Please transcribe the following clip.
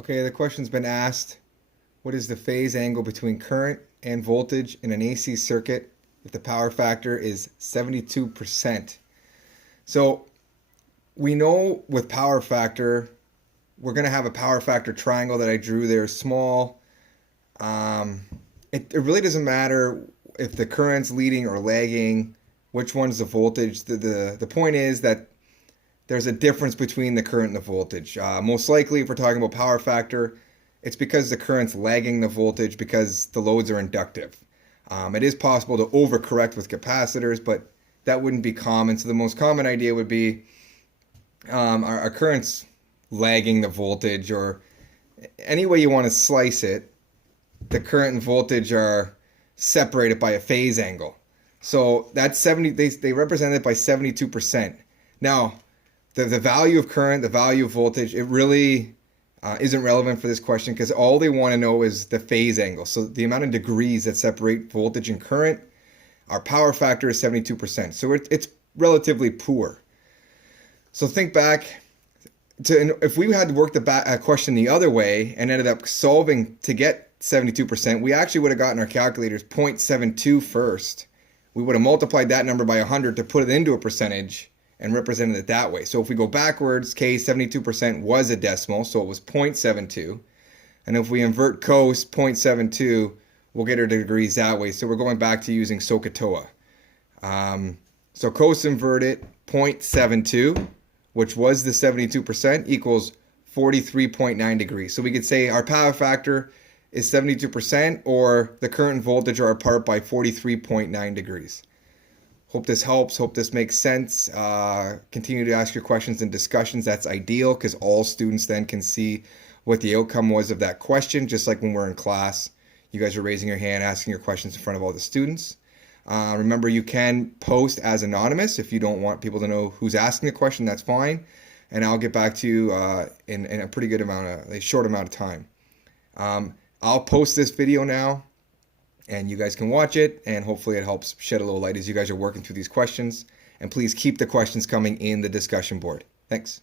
Okay, the question's been asked. What is the phase angle between current and voltage in an AC circuit if the power factor is 72%? So we know with power factor, we're going to have a power factor triangle that I drew there, small. It really doesn't matter if the current's leading or lagging, which one's the voltage. The point is that there's a difference between the current and the voltage. Most likely, if we're talking about power factor, it's because the current's lagging the voltage because the loads are inductive. It is possible to overcorrect with capacitors, but that wouldn't be common. So the most common idea would be our current's lagging the voltage, or any way you want to slice it, the current and voltage are separated by a phase angle. So that's 70, they represent it by 72%. Now, the value of current, the value of voltage, it really isn't relevant for this question because all they want to know is the phase angle. So the amount of degrees that separate voltage and current, our power factor is 72%. So it's relatively poor. So think back to if we had worked the question the other way and ended up solving to get 72%, we actually would have gotten our calculators 0.72 first. We would have multiplied that number by 100 to put it into a percentage and represented it that way. So if we go backwards, 72% was a decimal, so it was 0.72. And if we invert cos 0.72, we'll get our degrees that way. So we're going back to using SOHCAHTOA. So cos inverted 0.72, which was the 72%, equals 43.9 degrees. So we could say our power factor is 72%, or the current and voltage are apart by 43.9 degrees. Hope this helps. Hope this makes sense. Continue to ask your questions and discussions. That's ideal because all students then can see what the outcome was of that question, just like when we're in class. You guys are raising your hand, asking your questions in front of all the students. Remember, you can post as anonymous. If you don't want people to know who's asking the question, that's fine. And I'll get back to you in a pretty good a short amount of time. I'll post this video now, and you guys can watch it, and hopefully it helps shed a little light as you guys are working through these questions. And please keep the questions coming in the discussion board. Thanks.